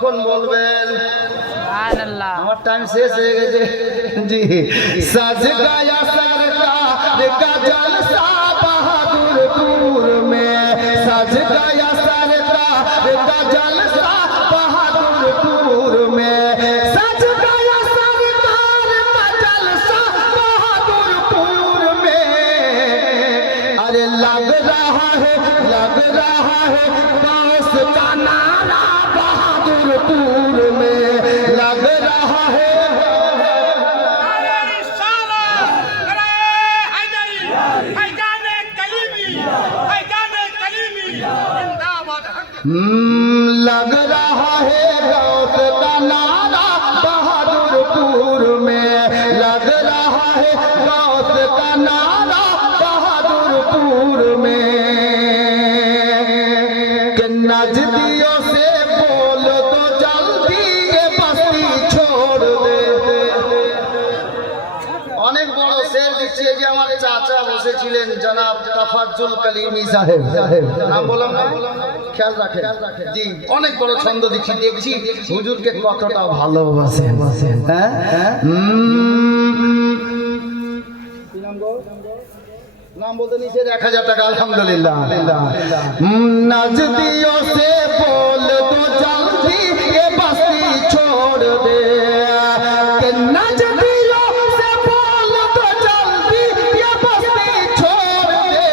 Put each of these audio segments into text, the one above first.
কখন বলবেন? আমার টাইম শেষ হয়ে গেছে। জি, সাজ গায়া सरकार का जलसा बहादुरपुर में, सज गया सरकार का जलसा बहादुरपुर में, सज गया सरकार का जलसा बहादुरपुर में। अरे लग रहा है बांस का नारा बहादुरपुर में, लग रहा है। लग रहा है गौस का नारा बहादुरपुर में, लग रहा है गौस का नारा बहादुरपुर में। कि नजदियों से बोल तो जल्दी ये बस्ती छोड़ दे। অনেক বড় শের দিচ্ছে যে আমার চাচা বসেছিলেন জনাব তাফাজ্জুল কলিমি সাহেব। নাম বললাম না, খেয়াল রাখেন। জি, অনেক বড় ছন্দ দিচ্ছি, দেখছি হুজুরকে কতটা ভালোবাসেন। হ্যাঁ, নাম বলতে নিচে 1000 টাকা। আলহামদুলিল্লাহ। नजदियों से बोल दो जल्दी ये बस्ती छोड़ दे, कि नजदियों से बोल दो जल्दी ये बस्ती छोड़ दे।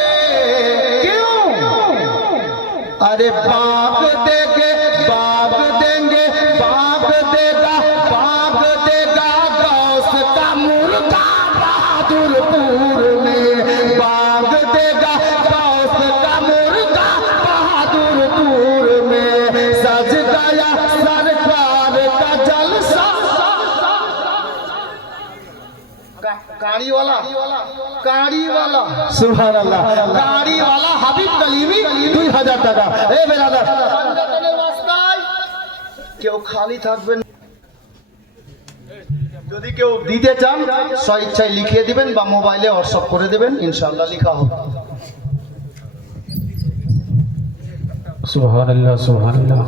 क्यों? अरे बाग देंगे बाग देंगे बाग देगा गौस का मुर्गा बहादुरपुर में, बाग देगा गौस का मुर्गा बहादुरपुर में। सज गया सरकार का जलसा। কাড়িওয়ালা সুবহানাল্লাহ, কাড়িওয়ালা হাবিব কলিমি 2000 টাকা। এই বেরাদার, কেউ খালি থাকবেন, যদি কেউ দিতে চান স্বেচ্ছায় লিখিয়ে দিবেন বা মোবাইলে হোয়াটসঅ্যাপ করে দিবেন, ইনশাআল্লাহ লেখা হবে। সুবহানাল্লাহ সুবহানাল্লাহ।